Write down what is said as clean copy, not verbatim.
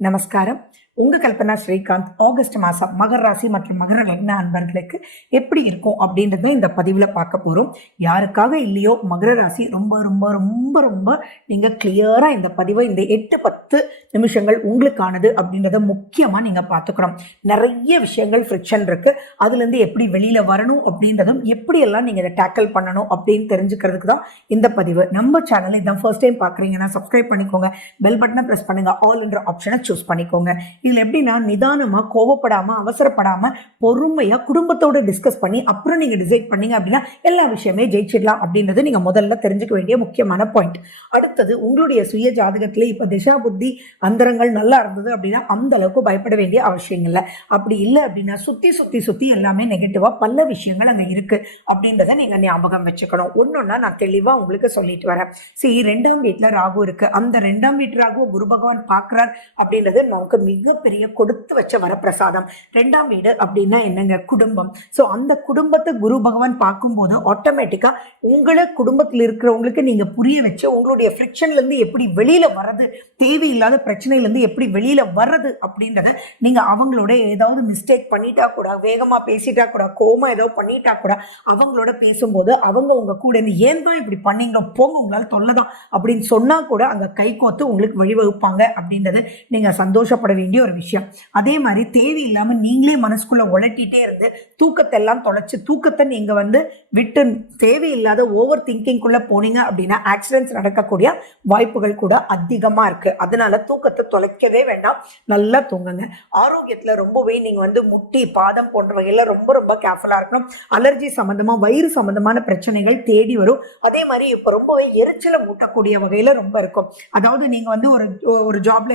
நமஸ்காரம். உங்க கல்பனா ஸ்ரீகாந்த். ஆகஸ்ட் மாசம் மகர ராசி மற்றும் மகர லக்ன அன்பர்களுக்கு எப்படி இருக்கும் அப்படின்றத இந்த பதிவில் பார்க்க போகிறோம். யாருக்காக இல்லையோ மகர ராசி ரொம்ப ரொம்ப ரொம்ப ரொம்ப நீங்கள் கிளியராக இந்த பதிவை இந்த 8-10 நிமிஷங்கள் உங்களுக்கானது அப்படின்றத முக்கியமாக நீங்கள் பார்த்துக்கணும். நிறைய விஷயங்கள் ஃப்ரிக்ஷன் இருக்குது. அதுலேருந்து எப்படி வெளியில் வரணும் அப்படின்றதும் எப்படியெல்லாம் நீங்கள் இதை டேக்கிள் பண்ணணும் அப்படின்னு தெரிஞ்சுக்கிறதுக்கு தான் இந்த பதிவு. நம்ம சேனலை இதான் ஃபர்ஸ்ட் டைம் பார்க்குறீங்கன்னா சப்ஸ்கிரைப் பண்ணிக்கோங்க. பெல் பட்டனை ப்ரெஸ் பண்ணுங்கள். ஆல் என்ற ஆப்ஷனை சூஸ் பண்ணிக்கோங்க. இதில் எப்படின்னா நிதானமாக கோவப்படாமல் அவசரப்படாமல் பொறுமையாக குடும்பத்தோடு டிஸ்கஸ் பண்ணி அப்புறம் நீங்கள் டிசைட் பண்ணீங்க அப்படின்னா எல்லா விஷயமே ஜெயிச்சிடலாம் அப்படின்றது நீங்கள் முதல்ல தெரிஞ்சுக்க வேண்டிய முக்கியமான பாயிண்ட். அடுத்தது உங்களுடைய சுய ஜாதகத்தில் இப்போ திசா புத்தி அந்தரங்கள் நல்லா இருந்தது அப்படின்னா அந்த அளவுக்கு பயப்பட வேண்டிய அவசியம் இல்லை. அப்படி இல்லை அப்படின்னா சுற்றி சுற்றி சுற்றி எல்லாமே நெகட்டிவாக பல விஷயங்கள் அங்கே இருக்குது அப்படின்றத நீங்கள் ஞாபகம் வச்சுக்கணும். ஒன்னொன்னா நான் தெளிவாக உங்களுக்கு சொல்லிட்டு வரேன். சரி, 2ஆம் வீட்டில் ராகு இருக்குது. அந்த 2ஆம் வீட்டு ராகு குரு பகவான் பார்க்குறார் அப்படின்றது நமக்கு மிகப்பெரிய கொடுத்து வச்ச வரப்பிரசாதம். 2ஆம் வீடு அப்படின்னா என்னங்க? குடும்பம். ஸோ அந்த குடும்பத்தை குரு பகவான் பார்க்கும்போது ஆட்டோமேட்டிக்கா உங்களை குடும்பத்தில் இருக்கிறவங்களுக்கு நீங்க புரிய வச்சு உங்களுடைய ஃப்ரிக்ஷன்லேருந்து எப்படி வெளியில வர்றது, தேவையில்லாத பிரச்சனையிலேருந்து எப்படி வெளியில வர்றது அப்படின்றத நீங்க அவங்களோட ஏதாவது மிஸ்டேக் பண்ணிட்டா கூட, வேகமா பேசிட்டா கூட, கோமா ஏதோ பண்ணிட்டா கூட அவங்களோட பேசும்போது அவங்க உங்க கூட இருந்து ஏன் தான் இப்படி பண்ணீங்க, போங்க உங்களால் தொல்லதான் அப்படின்னு சொன்னா கூட அங்க கை கோத்து உங்களுக்கு வழிவகுப்பாங்க அப்படின்றது நீங்க சந்தோஷப்பட வேண்டிய ஒரு விஷயம். அதே மாதிரி தேவையில்லாமல் நீங்களே மனசுக்குள்ள உலட்டிட்டே இருந்து தூக்கத்தை எல்லாம் தொலைச்சு தூக்கத்தை நீங்க விட்டு தேவையில்லாத ஓவர் திங்கிங்குள்ள போனீங்க அப்படின்னா ஆக்சிடென்ட்ஸ் நடக்கக்கூடிய வாய்ப்புகள் கூட அதிகமா இருக்கு. அதனால தூக்கத்தை தொலைக்கவே வேண்டாம், நல்லா தூங்குங்க. ஆரோக்கியத்துல ரொம்பவே நீங்க முட்டி பாதம் போன்ற வகையில ரொம்ப ரொம்ப கேர்ஃபுல்லா இருக்கணும். அலர்ஜி சம்பந்தமா வயிறு சம்பந்தமான பிரச்சனைகள் தேடி வரும். அதே மாதிரி இப்ப ரொம்பவே எரிச்சலை மூட்டக்கூடிய வகையில ரொம்ப இருக்கும். அதாவது நீங்க ஒரு ஜாப்ல